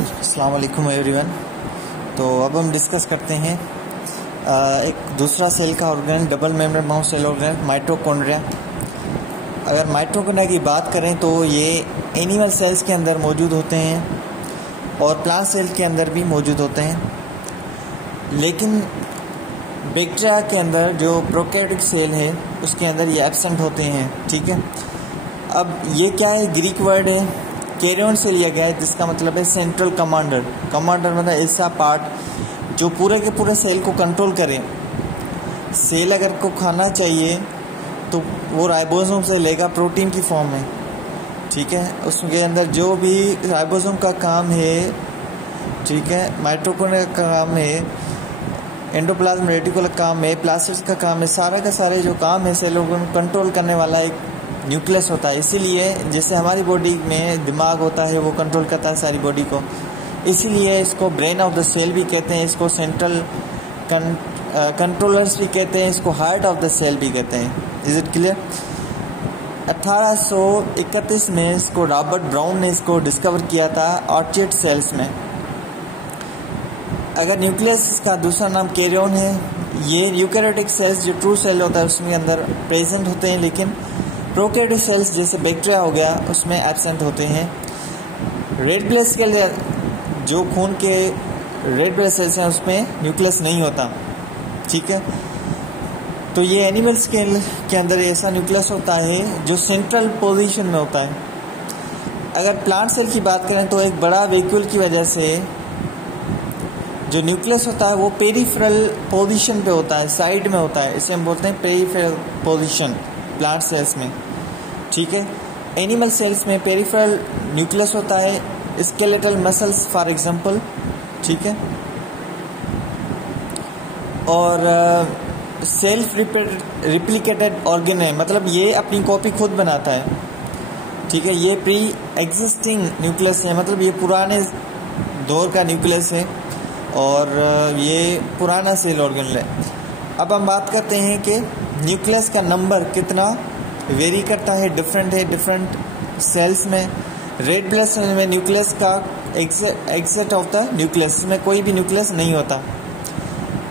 अस्सलाम वालेकुम एवरीवन। तो अब हम डिस्कस करते हैं एक दूसरा सेल का organ, double membrane mouse cell organ, mitochondria. अगर माइटोकॉन्ड्रिया की बात करें तो ये एनिमल सेल्स के अंदर मौजूद होते हैं और प्लांट सेल के अंदर भी मौजूद होते हैं, लेकिन बैक्टीरिया के अंदर जो प्रोकैरियोटिक सेल है उसके अंदर ये एब्सेंट होते हैं। ठीक है, अब ये क्या है, ग्रीक वर्ड है, कैरियन से लिया गया है, जिसका मतलब है सेंट्रल कमांडर। कमांडर मतलब ऐसा पार्ट जो पूरे के पूरे सेल को कंट्रोल करे। सेल अगर को खाना चाहिए तो वो राइबोसोम से लेगा प्रोटीन की फॉर्म में। ठीक है, उसके अंदर जो भी राइबोसोम का काम है, ठीक है, माइटोकॉन्ड्रिया का काम है, एंडोप्लाज्म रेटिकुलम का काम है, प्लास्टिड्स का काम है, सारा का सारे जो काम है सेलों को कंट्रोल करने वाला एक न्यूक्लियस होता है। इसीलिए जैसे हमारी बॉडी में दिमाग होता है वो कंट्रोल करता है सारी बॉडी को, इसीलिए इसको ब्रेन ऑफ द सेल भी कहते हैं, इसको सेंट्रल कंट्रोलर्स भी कहते हैं, इसको हार्ट ऑफ द सेल भी कहते हैं। Is it clear? 1831 में इसको रॉबर्ट ब्राउन ने इसको डिस्कवर किया था ऑर्चिड सेल्स में। अगर न्यूक्लियस का दूसरा नाम कैरियन है, ये यूकैरियोटिक सेल्स जो ट्रू सेल होता है उसमें अंदर प्रेजेंट होते हैं, लेकिन प्रोकैरियोटिक सेल्स जैसे बैक्टीरिया हो गया उसमें एब्सेंट होते हैं। रेड ब्लड सेल जो खून के रेड ब्लड सेल्स हैं उसमें न्यूक्लियस नहीं होता। ठीक है, तो ये एनिमल सेल के अंदर ऐसा न्यूक्लियस होता है जो सेंट्रल पोजीशन में होता है। अगर प्लांट सेल की बात करें तो एक बड़ा वैक्यूल की वजह से जो न्यूक्लियस होता है वो पेरिफेरल पोजीशन पे होता है, साइड में होता है, इसे हम बोलते हैं पेरिफेरल पोजीशन प्लांट सेल्स में। ठीक है, एनिमल सेल्स में पेरिफेरल न्यूक्लियस होता है, स्केलेटल मसल्स फॉर एग्जांपल। ठीक है, और सेल्फ रिप्लिकेटेड ऑर्गन है, मतलब ये अपनी कॉपी खुद बनाता है। ठीक है, ये प्री एग्जिस्टिंग न्यूक्लियस है, मतलब ये पुराने दौर का न्यूक्लियस है और ये पुराना सेल ऑर्गन है। अब हम बात करते हैं कि न्यूक्लियस का नंबर कितना वेरी करता है, डिफरेंट है डिफरेंट सेल्स में। रेड ब्लड सेल में न्यूक्लियस का एग्जिट ऑफ द न्यूक्लियस में कोई भी न्यूक्लियस नहीं होता।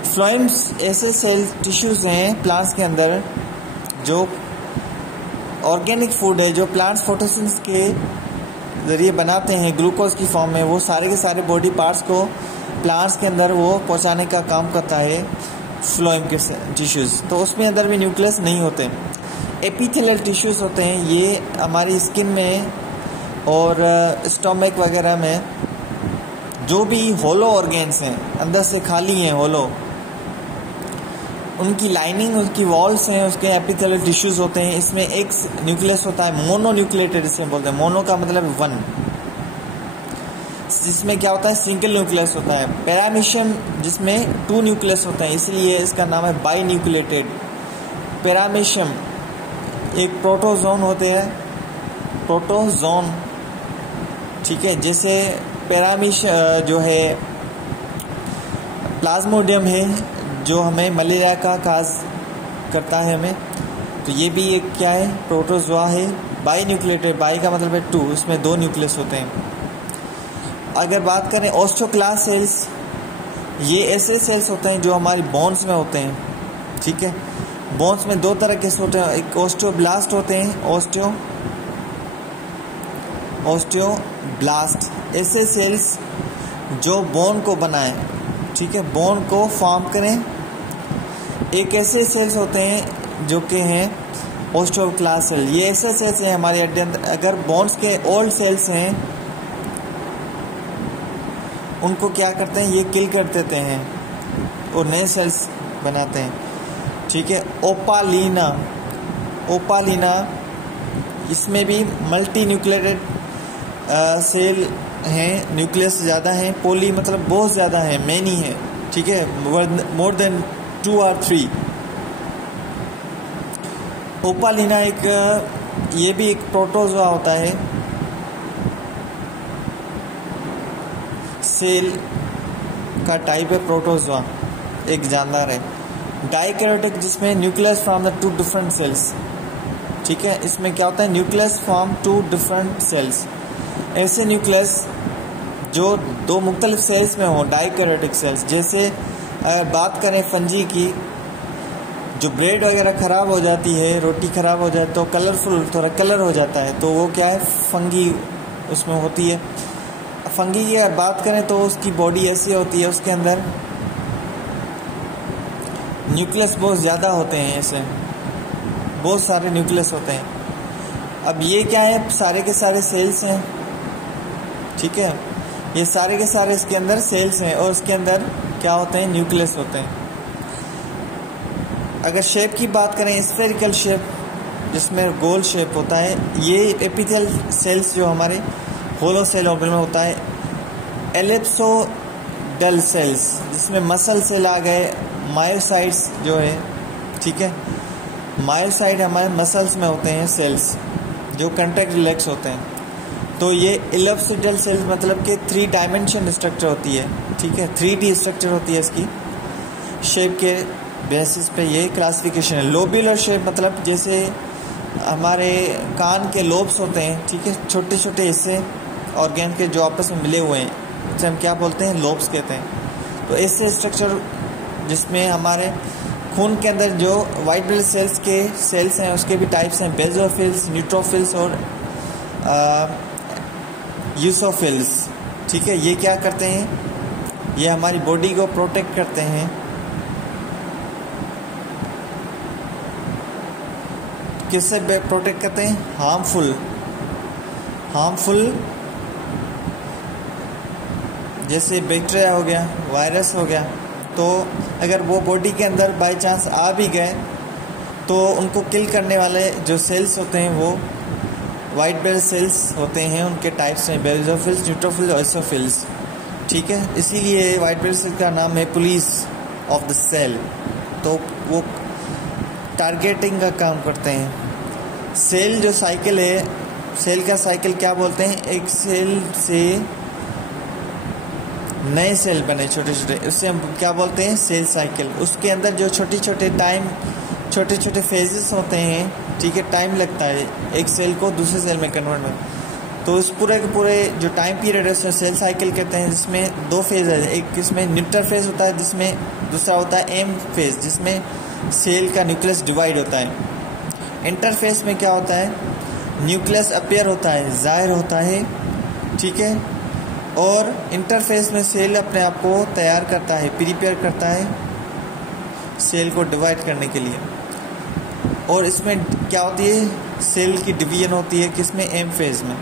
फ्लोएम्स ऐसे सेल टिश्यूज हैं प्लांट्स के अंदर जो ऑर्गेनिक फूड है, जो प्लांट्स फोटोसिंथेसिस के जरिए बनाते हैं ग्लूकोज की फॉर्म में, वो सारे के सारे बॉडी पार्ट्स को प्लांट्स के अंदर वो पहुंचाने का काम करता है फ्लोएम के टिश्यूज। तो उसमें अंदर भी न्यूक्लियस नहीं होते। एपिथेलियल टिश्यूज होते हैं, ये हमारी स्किन में और स्टोमक वगैरह में जो भी होलो ऑर्गेन्स हैं, अंदर से खाली हैं होलो, उनकी लाइनिंग, उनकी वॉल्स हैं, उसके एपिथेलियल टिश्यूज होते हैं। इसमें एक न्यूक्लियस होता है, मोनोन्यूक्लिएटेड इसे बोलते हैं। मोनो का मतलब वन, जिसमें क्या होता है, सिंगल न्यूक्लियस होता है। पैरामीशियम जिसमें 2 न्यूक्लियस होते हैं, इसलिए इसका नाम है बाई न्यूक्लिएटेड पैरामीशियम। एक प्रोटोजोन होते हैं, प्रोटोजोन। ठीक है, जैसे पैरामीश जो है प्लाज्मोडियम है जो हमें मलेरिया का काज करता है हमें, तो ये भी एक क्या है, प्रोटोजोआ है। बाई न्यूक्लिएटेड, बाई का मतलब है 2, इसमें 2 न्यूक्लियस होते हैं। अगर बात करें ऑस्टियोक्लास्ट सेल्स, ये ऐसे सेल्स होते हैं जो हमारी बोन्स में होते हैं। ठीक है, बोन्स में 2 तरह के होते हैं, एक ऑस्टियोब्लास्ट होते हैं, ऑस्टियोब्लास्ट ऐसे सेल्स जो बोन को बनाएं, ठीक है, बोन को फॉर्म करें। एक ऐसे सेल्स होते हैं जो कि हैं ऑस्टियोक्लास्ट सेल, ये ऐसे सेल्स हैं हमारे हड्डी अंदर। अगर बोन्स के ओल्ड सेल्स हैं उनको क्या करते हैं, ये किल कर देते हैं और नए सेल्स बनाते हैं। ठीक है, ओपालिना इसमें भी मल्टी न्यूक्लिएटेड सेल हैं, न्यूक्लियस ज़्यादा हैं। पोली मतलब बहुत ज़्यादा है, मैनी है। ठीक है, मोर देन 2 or 3। ओपालिना एक ये भी एक प्रोटोजोआ होता है, सेल का टाइप है प्रोटोजोआ, एक जानदार है। डाइकैरियोटिक जिसमें nucleus from the 2 different cells. ठीक है, इसमें क्या होता है, न्यूक्लियस फ्रॉम 2 डिफरेंट सेल्स। ऐसे न्यूक्लियस जो दो मुख्तलिफ सेल्स में हो, डाइकैरियोटिक सेल्स। जैसे अगर बात करें फंजी की, जो ब्रेड वगैरह ख़राब हो जाती है, रोटी ख़राब हो जाए तो कलरफुल थोड़ा कलर हो जाता है, तो वो क्या है, फंगी उसमें होती है। फंगी की अगर बात करें तो उसकी बॉडी ऐसी होती है, उसके अंदर न्यूक्लियस बहुत ज़्यादा होते हैं, ऐसे बहुत सारे न्यूक्लियस होते हैं। अब ये क्या है, सारे के सारे सेल्स हैं, ठीक है, ये सारे के सारे इसके अंदर सेल्स हैं और उसके अंदर क्या होते हैं, न्यूक्लियस होते हैं। अगर शेप की बात करें, स्फेरिकल शेप जिसमें गोल शेप होता है, ये एपिथेलियल सेल्स जो हमारे होलो सेल ऑर्गन में होता है। एलिप्सोडल सेल्स जिसमें मसल सेल आ गए, मायोसाइट्स जो है, ठीक है, मायोसाइट हमारे मसल्स में होते हैं सेल्स जो कंट्रैक्ट रिलैक्स होते हैं। तो ये एलिप्सोडल सेल्स मतलब कि 3 डायमेंशन स्ट्रक्चर होती है, ठीक है, 3D स्ट्रक्चर होती है इसकी शेप के बेसिस पे ये क्लासिफिकेशन है। लोब्यूलर शेप मतलब जैसे हमारे कान के लोब्स होते हैं, ठीक है, छोटे छोटे हिस्से ऑर्गन के जो आपस में मिले हुए हैं, उसे हम क्या बोलते हैं, लोब्स कहते हैं। तो ऐसे स्ट्रक्चर जिसमें हमारे खून के अंदर जो वाइट ब्लड सेल्स के सेल्स हैं उसके भी टाइप्स हैं, बेसोफिल्स, न्यूट्रोफिल्स और यूसोफिल्स, ठीक है। ये क्या करते हैं, ये हमारी बॉडी को प्रोटेक्ट करते हैं। किससे प्रोटेक्ट करते हैं, हार्मफुल जैसे बैक्टीरिया हो गया, वायरस हो गया, तो अगर वो बॉडी के अंदर बाय चांस आ भी गए तो उनको किल करने वाले जो सेल्स होते हैं वो वाइट ब्लड सेल्स होते हैं। उनके टाइप्स हैं बेसोफिल्स, न्यूट्रोफिल्स और यूसोफिल्स, ठीक है। इसीलिए वाइट ब्लड सेल का नाम है पुलिस ऑफ द सेल। तो वो टारगेटिंग का काम करते हैं। सेल जो साइकिल है, सेल का साइकिल क्या बोलते हैं, एक सेल से नए सेल बने छोटे छोटे, उससे हम क्या बोलते हैं, सेल साइकिल। उसके अंदर जो छोटे छोटे फेजेस होते हैं, ठीक है, टाइम लगता है एक सेल को दूसरे सेल में कन्वर्ट में। तो उस पूरे के पूरे जो टाइम पीरियड है उसे सेल साइकिल कहते हैं, जिसमें 2 फेज है। एक इसमें न्यूट्रल फेज होता है, जिसमें दूसरा होता है एम फेज, जिसमें सेल का न्यूक्लियस डिवाइड होता है। इंटरफेस में क्या होता है, न्यूक्लियस अपीयर होता है, जाहिर होता है, ठीक है, और इंटरफेस में सेल अपने आप को तैयार करता है, प्रिपेयर करता है सेल को डिवाइड करने के लिए। और इसमें क्या होती है, सेल की डिवीजन होती है किसमें, एम फेज में,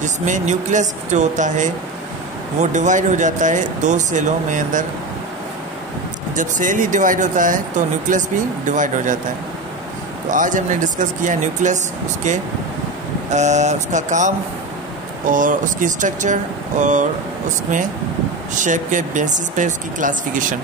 जिसमें न्यूक्लियस जो होता है वो डिवाइड हो जाता है 2 सेलों में अंदर। जब सेल ही डिवाइड होता है तो न्यूक्लियस भी डिवाइड हो जाता है। तो आज हमने डिस्कस किया न्यूक्लियस, उसका काम और उसकी स्ट्रक्चर और उसमें शेप के बेसिस पे उसकी क्लासिफिकेशन।